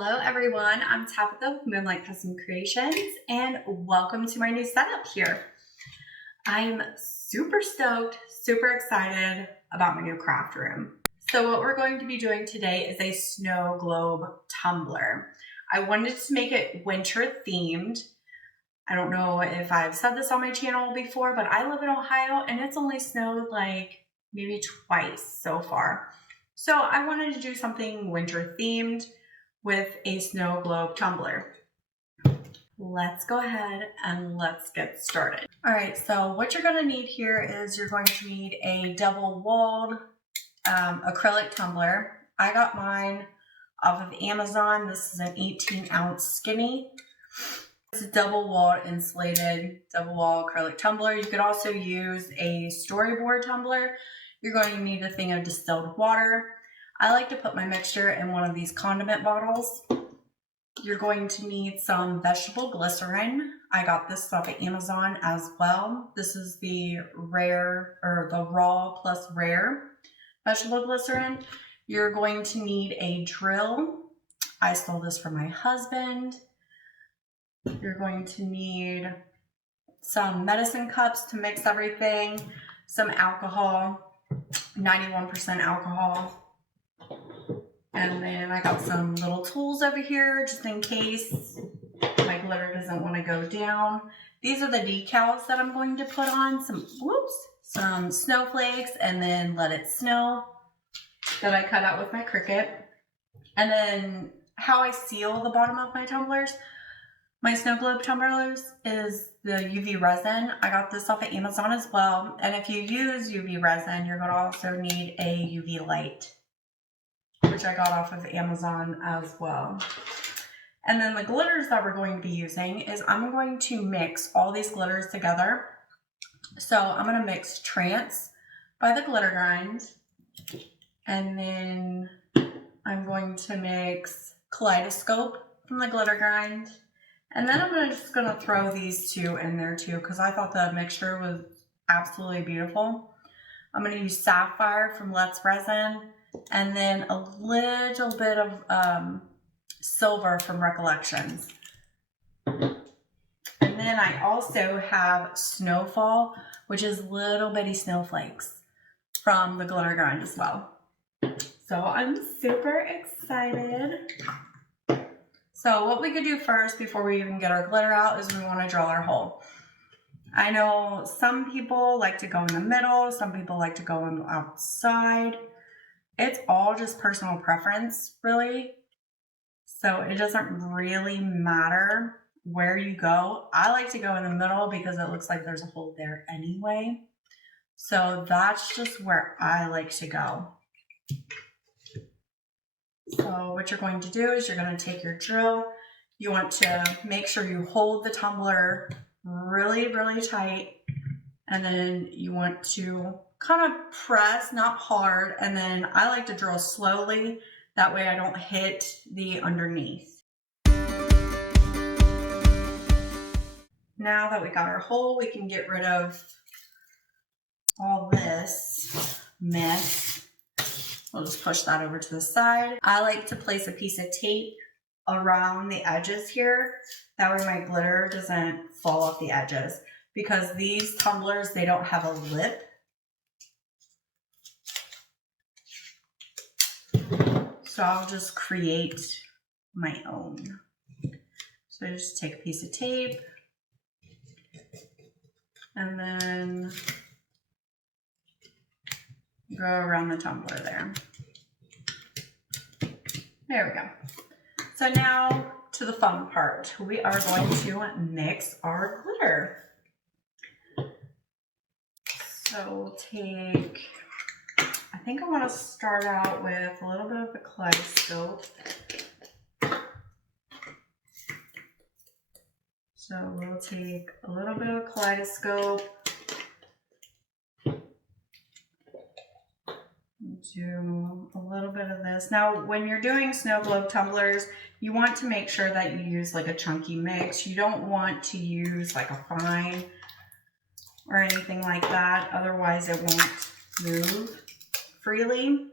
Hello everyone, I'm Tabitha with Moonlight Custom Creations and welcome to my new setup here. I'm super stoked, super excited about my new craft room. So what we're going to be doing today is a snow globe tumbler. I wanted to make it winter themed. I don't know if I've said this on my channel before, but I live in Ohio and it's only snowed like maybe twice so far. So I wanted to do something winter themed with a snow globe tumbler. Let's go ahead and let's get started. All right, so what you're gonna need here is you're going to need a double-walled acrylic tumbler. I got mine off of Amazon. This is an 18-ounce skinny. It's a double-walled insulated double-wall acrylic tumbler. You could also use a storyboard tumbler. You're going to need a thing of distilled water. I like to put my mixture in one of these condiment bottles. You're going to need some vegetable glycerin. I got this off of Amazon as well. This is the rare, or the raw plus rare vegetable glycerin. You're going to need a drill. I stole this from my husband. You're going to need some medicine cups to mix everything, some alcohol, 91% alcohol. And then I got some little tools over here just in case my glitter doesn't want to go down. These are the decals that I'm going to put on. Some snowflakes and then Let It Snow that I cut out with my Cricut. And then how I seal the bottom of my tumblers, my snow globe tumblers, is the UV resin. I got this off of Amazon as well. And if you use UV resin, you're going to also need a UV light, which I got off of Amazon as well. And then the glitters that we're going to be using is I'm going to mix all these glitters together. So I'm going to mix Trance by the Glitter Grind. And then I'm going to mix Kaleidoscope from the Glitter Grind. And then I'm just going to throw these two in there too, because I thought the mixture was absolutely beautiful. I'm going to use Sapphire from Let's Resin. And then a little bit of silver from Recollections. And then I also have Snowfall, which is little bitty snowflakes from the Glitter Grind as well. So I'm super excited. So what we could do first before we even get our glitter out is we want to drill our hole. I know some people like to go in the middle, some people like to go on the outside. It's all just personal preference, really. So it doesn't really matter where you go. I like to go in the middle because it looks like there's a hole there anyway. So that's just where I like to go. So what you're going to do is you're going to take your drill. You want to make sure you hold the tumbler really, really tight. And then you want to kind of press, not hard, and then I like to drill slowly. That way I don't hit the underneath. Now that we got our hole, we can get rid of all this mess. We'll just push that over to the side. I like to place a piece of tape around the edges here. That way my glitter doesn't fall off the edges. Because these tumblers, they don't have a lip. So I'll just create my own. So I just take a piece of tape and then go around the tumbler there. There we go. So now to the fun part. We are going to mix our glitter. So we'll take, I think I want to start out with a little bit of the Kaleidoscope. So we'll take a little bit of Kaleidoscope. Do a little bit of this. Now, when you're doing snow globe tumblers, you want to make sure that you use like a chunky mix. You don't want to use like a fine or anything like that. Otherwise, it won't move freely.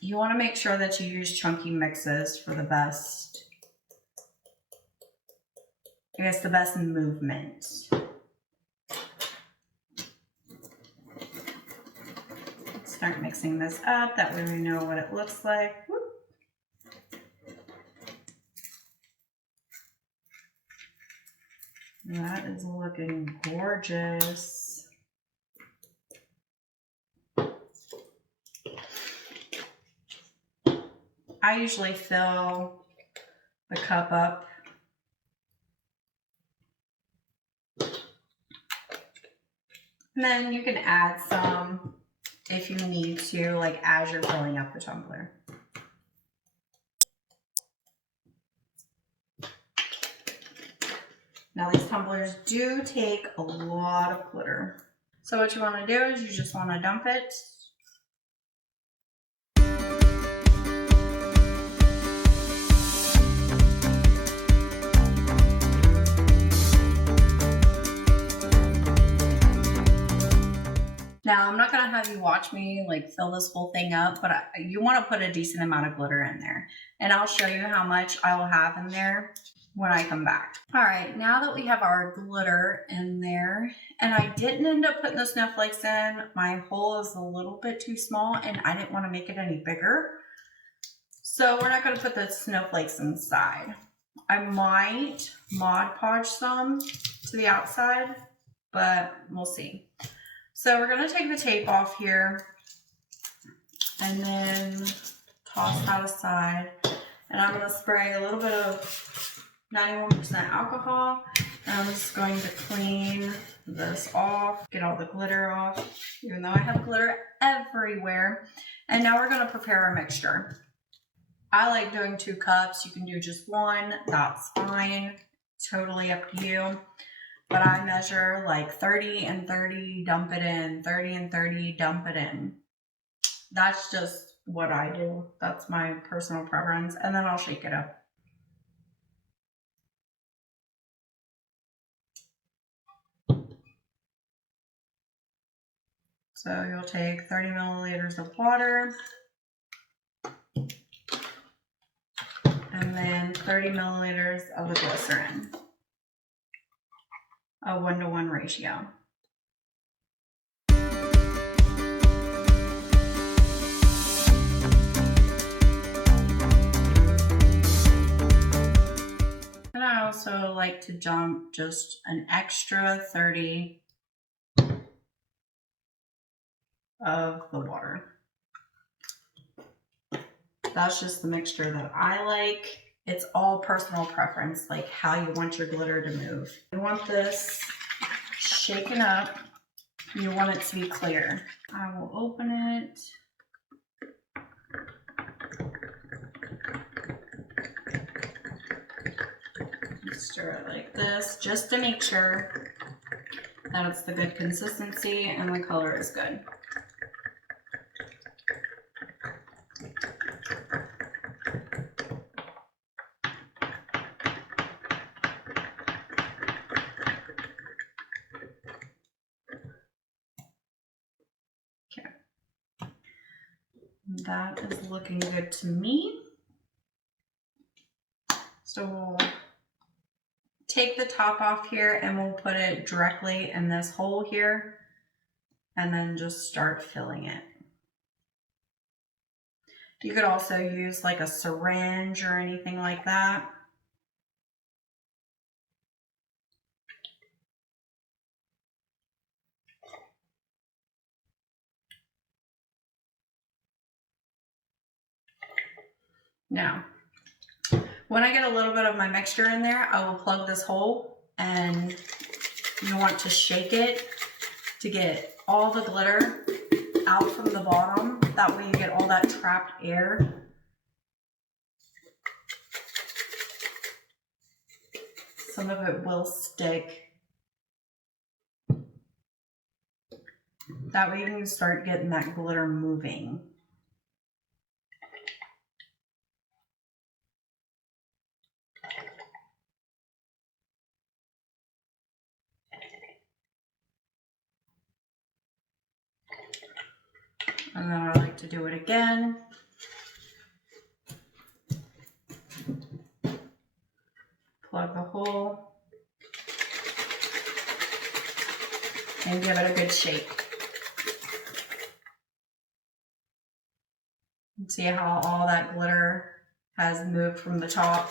You want to make sure that you use chunky mixes for the best, I guess, the best movement. Start mixing this up, that way we know what it looks like. Whoop. That is looking gorgeous. I usually fill the cup up. And then you can add some if you need to, like as you're filling up the tumbler. Now these tumblers do take a lot of glitter. So what you want to do is you just want to dump it. Now, I'm not going to have you watch me like fill this whole thing up, but you want to put a decent amount of glitter in there. And I'll show you how much I will have in there when I come back. All right, now that we have our glitter in there, and I didn't end up putting the snowflakes in, my hole is a little bit too small and I didn't want to make it any bigger. So we're not going to put the snowflakes inside. I might Mod Podge some to the outside, but we'll see. So we're going to take the tape off here and then toss that aside. And I'm going to spray a little bit of 91% alcohol. And I'm just going to clean this off, get all the glitter off, even though I have glitter everywhere. And now we're going to prepare our mixture. I like doing 2 cups. You can do just 1. That's fine. Totally up to you. But I measure like 30 and 30, dump it in, 30 and 30, dump it in. That's just what I do. That's my personal preference. And then I'll shake it up. So you'll take 30 milliliters of water and then 30 milliliters of the glycerin. A 1-to-1 ratio. And I also like to dump just an extra 30 of the water. That's just the mixture that I like. It's all personal preference, like how you want your glitter to move. You want this shaken up. You want it to be clear. I will open it. Stir it like this, just to make sure that it's the good consistency and the color is good. That is looking good to me. So we'll take the top off here and we'll put it directly in this hole here and then just start filling it. You could also use like a syringe or anything like that. Now, when I get a little bit of my mixture in there, I will plug this hole and you want to shake it to get all the glitter out from the bottom. That way you get all that trapped air. Some of it will stick. That way you can start getting that glitter moving. And then I like to do it again. Plug the hole and give it a good shake. See how all that glitter has moved from the top.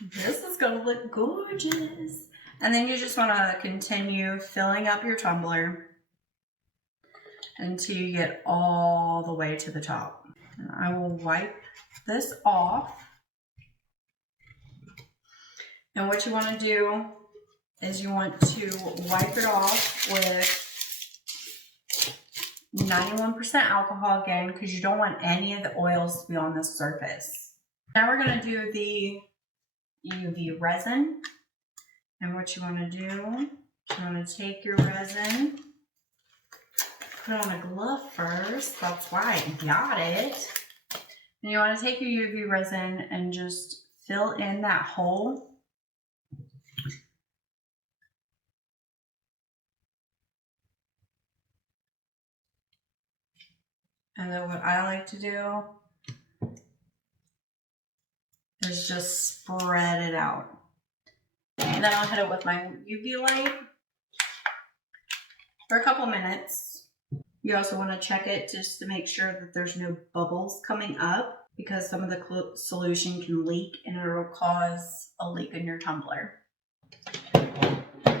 This is gonna look gorgeous. And then you just wanna continue filling up your tumbler until you get all the way to the top. And I will wipe this off. And what you wanna do is you want to wipe it off with 91% alcohol again, because you don't want any of the oils to be on the surface. Now we're gonna do the UV resin. And what you wanna do, you wanna take your resin, put it on a glove first, that's why I got it. And you wanna take your UV resin and just fill in that hole. And then what I like to do is just spread it out. And then I'll hit it with my UV light for a couple minutes. You also want to check it just to make sure that there's no bubbles coming up, because some of the solution can leak and it'll cause a leak in your tumbler. All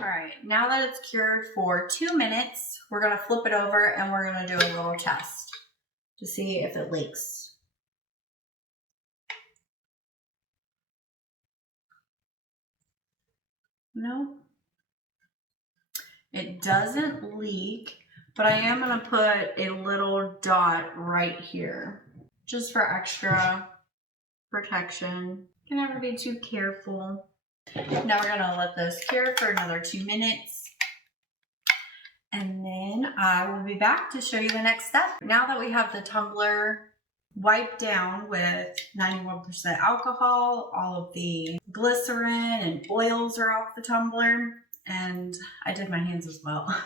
right, now that it's cured for 2 minutes, we're gonna flip it over and we're gonna do a little test to see if it leaks. No, it doesn't leak, but I am gonna put a little dot right here just for extra protection. You can never be too careful. Now we're gonna let this cure for another 2 minutes. And then I will be back to show you the next step. Now that we have the tumbler wiped down with 91% alcohol, all of the glycerin and oils are off the tumbler, and I did my hands as well.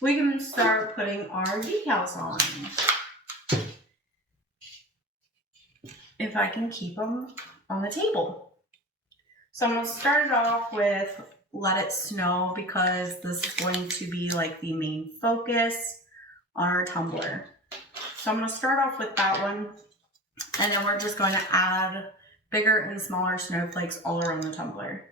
We can start putting our decals on. If I can keep them on the table. So I'm gonna start it off with Let It Snow, because this is going to be like the main focus on our tumbler. So I'm gonna start off with that one, and then we're just going to add bigger and smaller snowflakes all around the tumbler.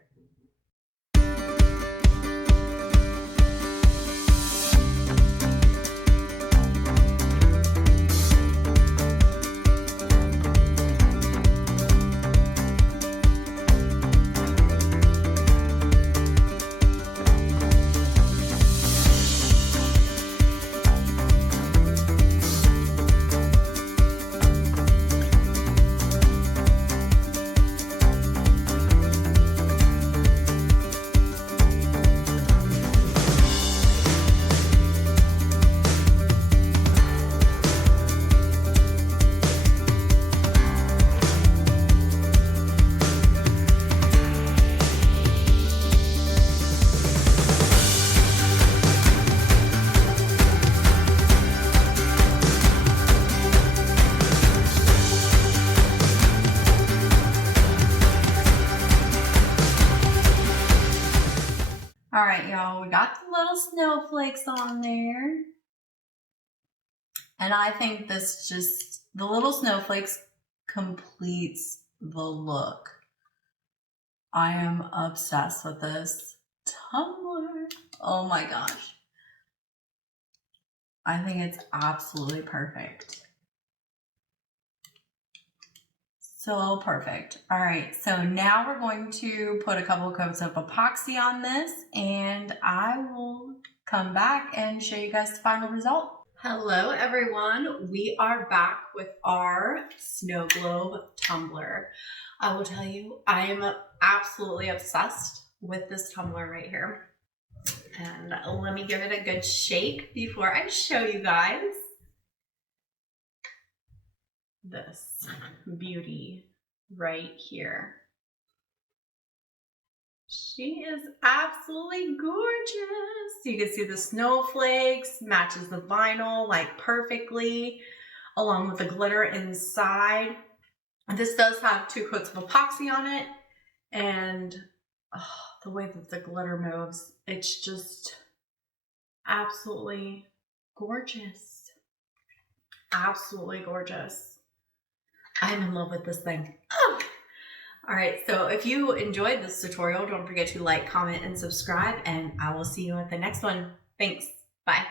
All right, y'all, we got the little snowflakes on there. And I think this just, the little snowflakes completes the look. I am obsessed with this tumbler. Oh my gosh. I think it's absolutely perfect. So perfect. All right, so now we're going to put a couple of coats of epoxy on this, and I will come back and show you guys the final result. Hello everyone, we are back with our snow globe tumbler. I will tell you, I am absolutely obsessed with this tumbler right here. And let me give it a good shake before I show you guys this beauty right here. She is absolutely gorgeous. You can see the snowflakes, matches the vinyl like perfectly. along with the glitter inside. This does have 2 coats of epoxy on it, and the way that the glitter moves, it's just absolutely gorgeous. Absolutely gorgeous. I'm in love with this thing. Oh. All right, so if you enjoyed this tutorial, don't forget to like, comment, and subscribe, and I will see you at the next one. Thanks. Bye.